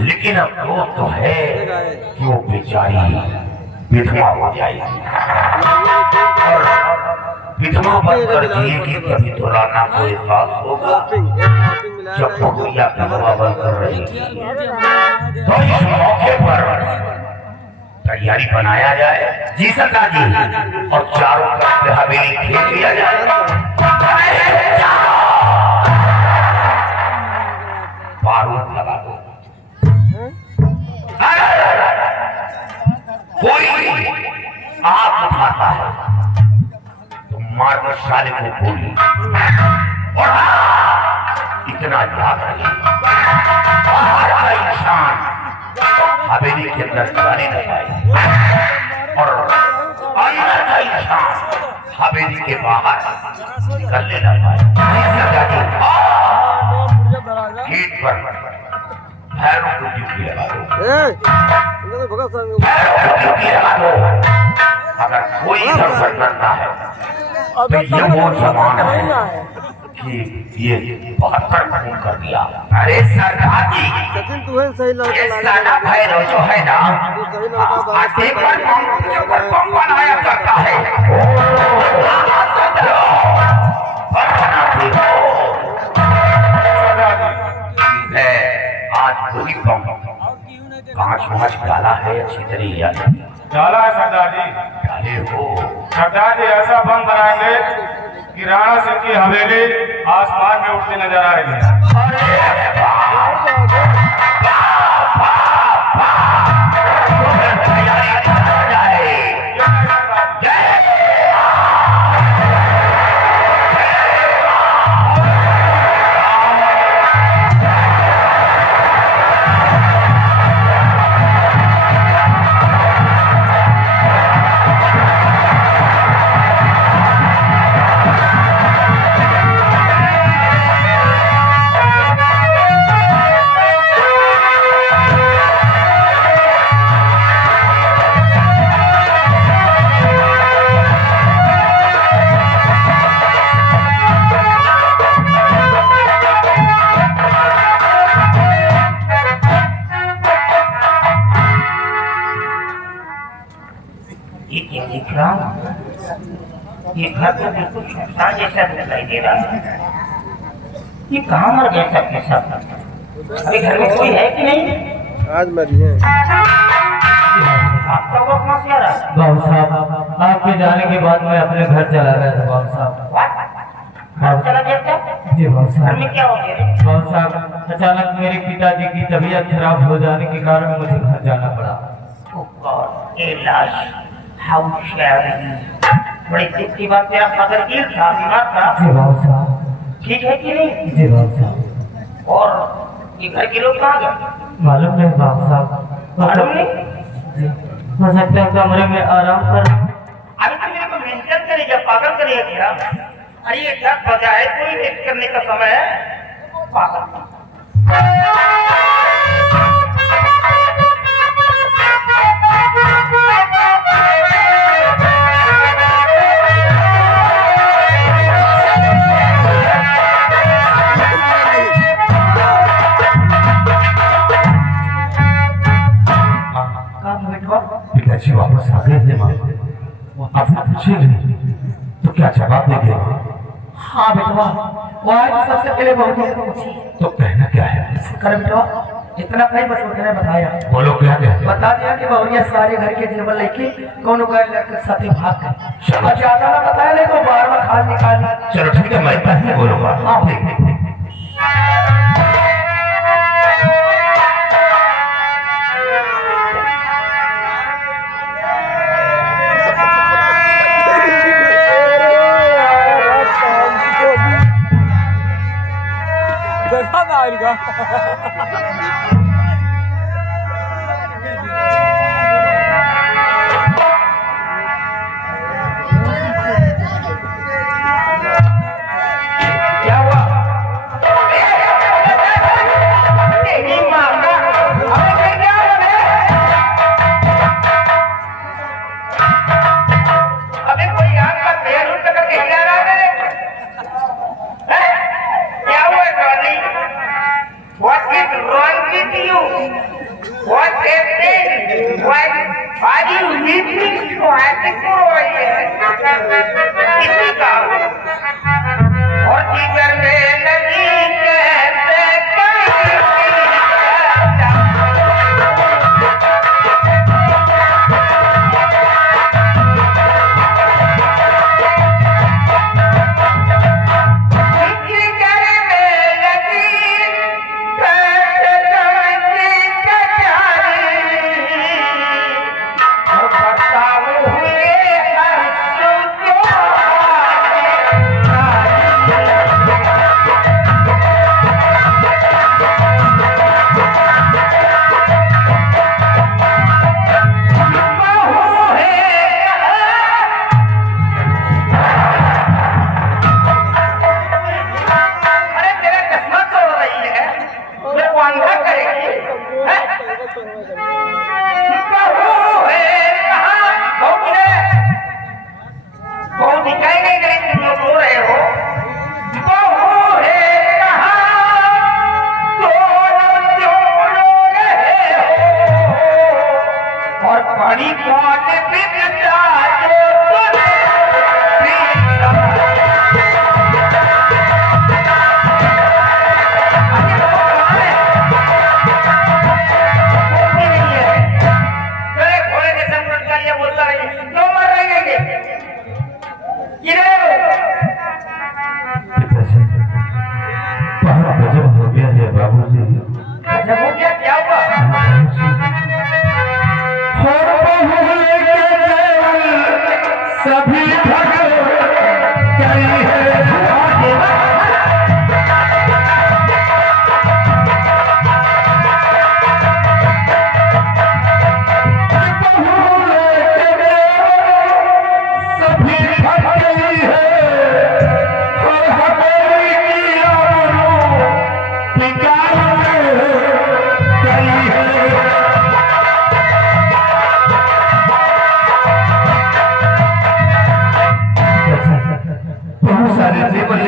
लेकिन अब तो है कि वो बेचारी विधवा हो जाएगी और विधवा बनकर जिएगी कभी तो राना को एहसास होगा जब बहुरिया विधवा बनकर रहेगी। तो इस मौके पर तैयारी बनाया जाए जी सरकार जी और चारों तरफ हवेली घेर लिया जाए। बारूद लगा दो। कोई आग उठाता है तो मार कर साले को गोली और इतना याद रहे बाहर का इंसान हवेली के अंदर जाने न पाए और अंदर का इंसान हवेली के बाहर निकलने न पाए। गेट पर भैरों को ड्यूटी लगा दो, ड्यूटी लगा दो। अगर कोई गड़बड़ करता है तो ये वो जमान है कि ये 72 खून कर दिया। अरे सरदार जी ये साला भैरव जो है ना आटे पर बनाया करता है आज पूरी कांच डाला है अच्छी तरह डाला है सरदार जी। डाले हो सरदार जी ऐसा बम बनाएंगे कि राणा सिंह की हवेली आसमान में उड़ती नजर आएगी। ये घर तो बिल्कुल सुनसान जैसा दिखाई दे रहा है। ये कहाँ मर गए सब के सब? अरे घर में कोई है कि नहीं? आज मरी है। आपका वो कहाँ से आ रहा है? बाबू साहब आपके जाने के बाद मैं अपने घर चला गया था बाबू साहब। घर चला गया क्या? जी बाबू घर साहब। में क्या हो गया? बाबू साहब अचानक मेरे पिताजी की तबीयत खराब हो जाने के कारण मुझे घर जाना पड़ा। Oh God, ए लाश, how shall बड़ी दुख की बात तेरा मगर गिर था, बीमार था। जी बाबू साहब। ठीक है कि नहीं? जी बाबू साहब। और ये घर के लोग कहाँ गए? मालूम नहीं बाबू साहब। मालूम नहीं? जी हो सकता है कमरे में आराम कर। अभी तो मेरे को मेंशन करेगा, पागल करेगा क्या? अरे ये क्या वजह है? कोई टेस्ट करने का समय है? पागल। पिताजी वापस आ गए थे माँ। आपसे पूछेंगे तो क्या जवाब देंगे? हाँ बेटवा वो आज सबसे पहले बहुत पूछी तो कहना क्या है? कर बेटवा इतना नहीं बस उतने बताया। बोलो क्या क्या? बता दिया कि बहुरिया सारे घर के दिलबर लेके कौन का लड़के साथे भाग गए। चलो। और ज्यादा ना बताया नहीं तो बार बार खाल निकाली। चलो ठीक है मैं इतना ही बोलूंगा। हाँ। ठीक। क्या हुआ? अबे कोई आग का तेल उठ कर के हिला रहा है? क्या हुआ? What happened? Why are you weeping so happy for? किसी का और जिगर में लगी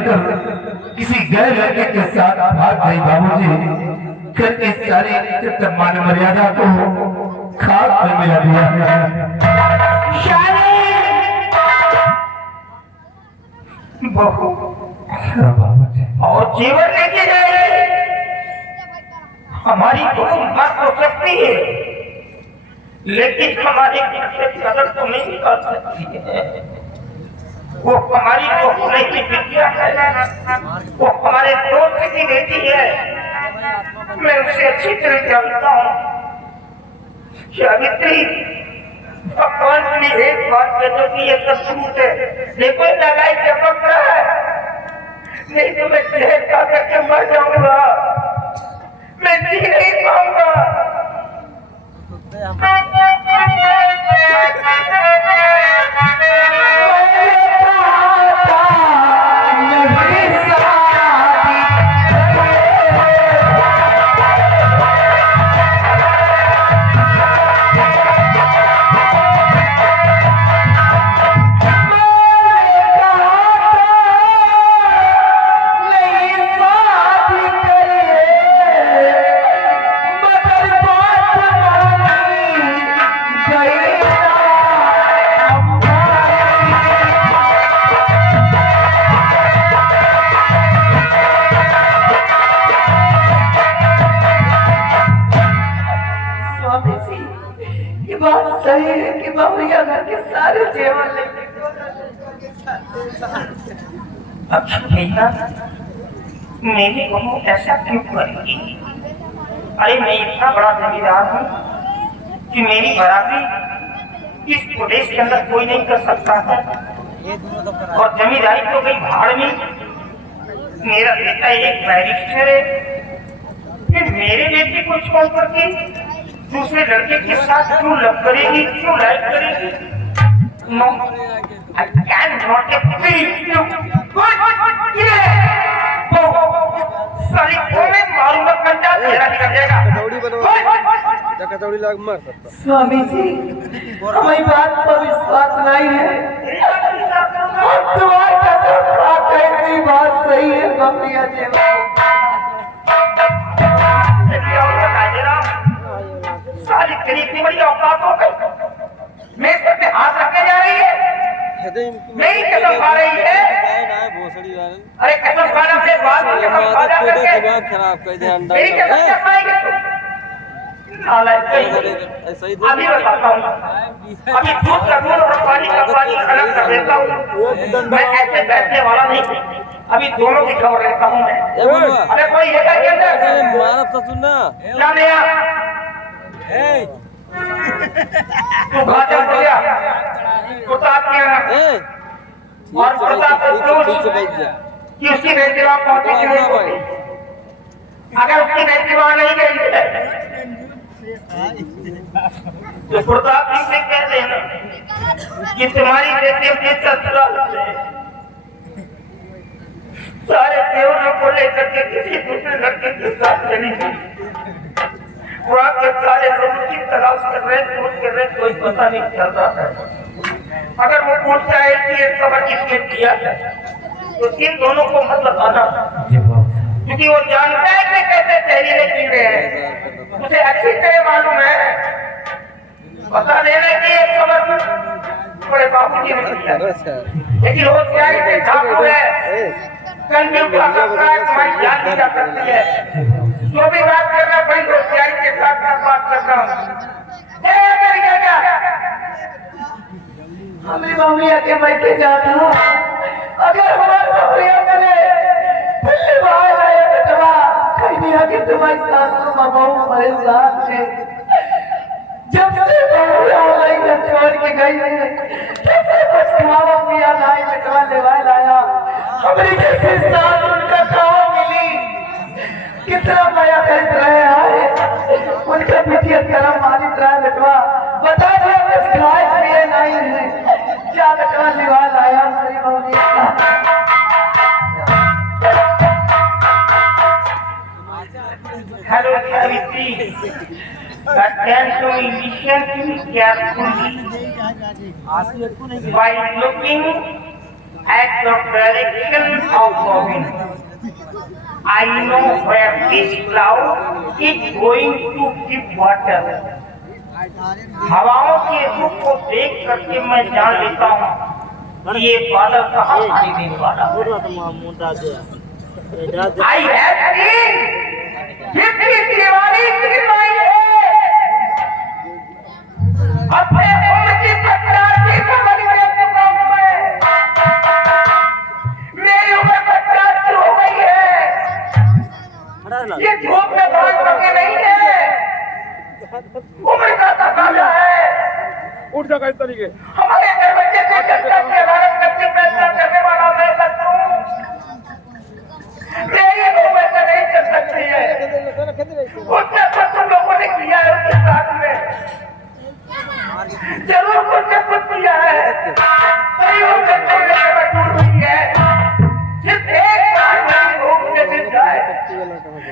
कहते किसी गैर लड़के के साथ भाग गई बाबूजी। घर की सारी इज्जत मान मर्यादा को खाक में मिला दिया। बहू बाबूजी और जीवन लेके जाएगी। हमारी बहू मर तो सकती है लेकिन हमारी कदर तो नहीं कर सकती है। वो हमारी बहू नहीं बिटिया है, वो हमारे दोस्त की बेटी है। मैं उसे अच्छी तरह जानता हूँ। सावित्री भगवान की एक बात कहते कि ये सब झूठ है, देखो लगाई चमक रहा है, नहीं तो मैं जहर खा करके मर जाऊंगा, मैं जी नहीं पाऊंगा। सही है कि बाबूया घर के सारे जेवर लेके अच्छा भैया मेरी बहू ऐसा क्यों करेगी? अरे मैं इतना बड़ा जमींदार हूँ कि मेरी बराबरी इस प्रदेश के अंदर कोई नहीं कर सकता है। और जमींदारी तो गई भाड़ में। मेरा बेटा एक बैरिस्टर है, फिर मेरे बेटे को छोड़ करके दूसरे लड़के के साथ क्यों लव करेगी, क्यों लाइक करेगी? No, I cannot believe you. साली को मैं मारूंगा, कंधा तेरा निकल जाएगा। स्वामी जी हमारी बात पर विश्वास नहीं है। तुम्हारी कसम खाते हैं बात सही है बाबूया जी। बता दे रहा हूँ तेरी इतनी बड़ी औकात हो गई, मैं इस पे हाथ रखने जा रही है, मेरी कसम खा रही है। अरे कसम खाना से बाद में कसम खा जा करके मेरी कसम क्या खाएगी तू? नालायक कहीं। अभी बताता हूँ, अभी दूध का दूध और पानी का पानी अलग कर देता हूँ। मैं ऐसे बैठने वाला नहीं, अभी दोनों की खबर लेता हूँ मैं। अरे कोई है क्या के अंदर? क्या ले आ? तू भाषण हो गया, प्रताप किया और प्रताप को कि उसकी बेटियां पहुंची कि नहीं पहुंची। अगर उसकी बेटियां नहीं गई है तो प्रताप जी से कह देना कि तुम्हारी बेटी अपनी ससुराल से सारे देवरों को लेकर के किसी दूसरे लड़के के साथ चली गई। वहाँ के सारे लोग की तलाश कर रहे, खोज कर रहे, कोई पता नहीं चल रहा है। अगर वो पूछता है कि ये खबर किसने किया है तो इन दोनों को मत बताना, क्योंकि वो जानता है कि कैसे जहरीले कीड़े हैं, उसे अच्छी तरह मालूम है। बता देना कि ये खबर बड़े बाबूजी ने किया, लेकिन वो क्या है ठाकुर है, कंप्यूटर तुम्हारी जान भी जा सकती है। जो भी बात करना बड़ी होशियारी के साथ मैं बात कर रहा हूँ। हमें मम्मी आके बैठे जाता, अगर हमारे मम्मी करे फिर बाहर आया बेटवा कहीं नहीं आके तुम्हारी सासू माँ बहू परेशान थे। जब से बहू ऑनलाइन छोड़ के गई है तब से कुछ खावा पिया नहीं बेटवा लेवा लाया। हमारी जैसे सास उनका खावा मिली, कितना माया करते रहे आए, उनका पीछे करम मालिक रहा बेटवा। बता दिया बस खाए पिए नहीं है, क्या बेटवा लेवा लाया मेरी मम्मी का। Hello, Savitri. But can you listen to me carefully? By looking at the direction of moving, I know where this cloud is going to give water. हवाओं के रुख को देख करके मैं जान लेता हूँ कि ये बादल कहाँ पानी देने वाला है। I have seen जितनी दीवानी दिलवाई है अपने उम्र की पचासी कमर में चुका हूँ मैं। मेरी उम्र 50 हो गई है, ये धूप में भाग सके नहीं है, उम्र का तकाजा है। उठ जा इस तरीके हमारे घर बच्चे से जनता के भारत करके फैसला करने वाला मैं करता हूँ। मेरी बहू ऐसा नहीं कर सकती है, उसने कुछ तुम लोगों ने किया है उसके साथ में, जरूर कुछ ने कुछ किया है, कई उनके छोड़ने से मजबूर हुई है। सिर्फ एक बार मेरी बहू मुझे मिल जाए,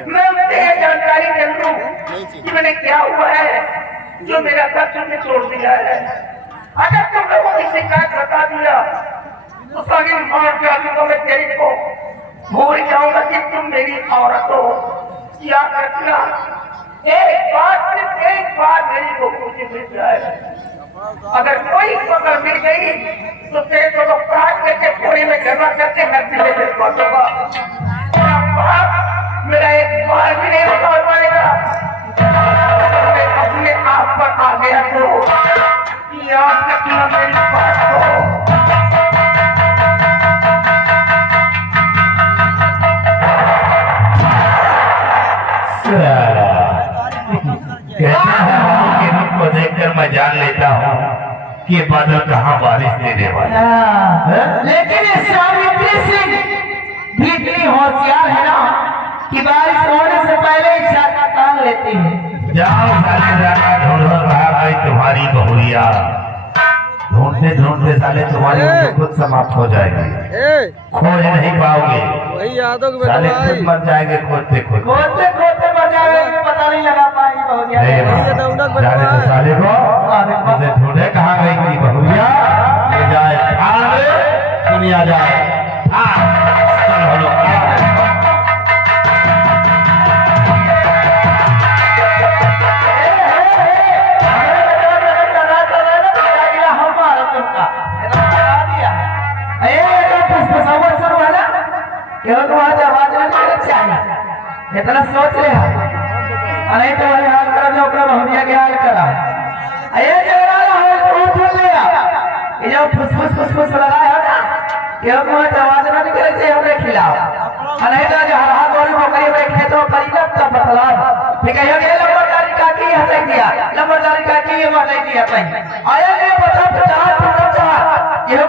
मैं उनसे ये जानकारी दे लूं कि मैंने क्या हुआ है जो मेरा साथ तुमने छोड़ दिया है। अगर तुम लोगों की शिकायत बता दिया तो सारी मार जाती तो मैं तेरी को भूल जाऊंगा कि तुम मेरी औरत हो। क्या करना, एक बार सिर्फ एक बार मेरी को मुझे मिल जाए। अगर कोई पकड़ मिल गई तो तेरे को लोग काट करके पूरी में जमा करके नदी में भिजवा दूंगा। मेरा एक बार भी नहीं बता पाएगा। मैं अपने आप पर आ गया तो याद रखना मेरी बात को। देखकर मैं जान लेता हूँ कि बादल कहाँ बारिश देने वाला है। लेकिन ये सावित्री सिंह भी इतनी होशियार है ना कि बारिश होने से पहले ही छाता तान लेती है। जाओ साले जाना ढूंढो कहाँ भाई तुम्हारी बहुरिया। ढूंढते ढूंढते साले तुम्हारी उम्र खुद समाप्त हो जाएगी, खोज नहीं पाओगे। साले खुद मर जाएंगे खोजते खोजते खोजते खोजते मर जाएंगे, पता नहीं लगा पाएंगे बहुरिया। जाने तो साले को इसे ढूंढे कहाँ गई थी बहुरिया, ले जाए भाड़ दुनिया जाए। क्यों तुम्हारा आवाज में करे चाहिए इतना सोच ले नहीं तो वही हाल करा जो अपना बहुरिया के हाल करा ये जरा हो तू सुन लिया ये जो फुसफुस लगाया है ना क्यों तुम्हारा आवाज में करे चाहिए हमरे खिलाफ नहीं तो जो हर हाथ गोल बकरी में खेतों परिणत का बतलाव ठीक है ये लंबरदारी का की हटाई दिया लंबरदारी का की ये हटाई दिया आया ने बता 50 ये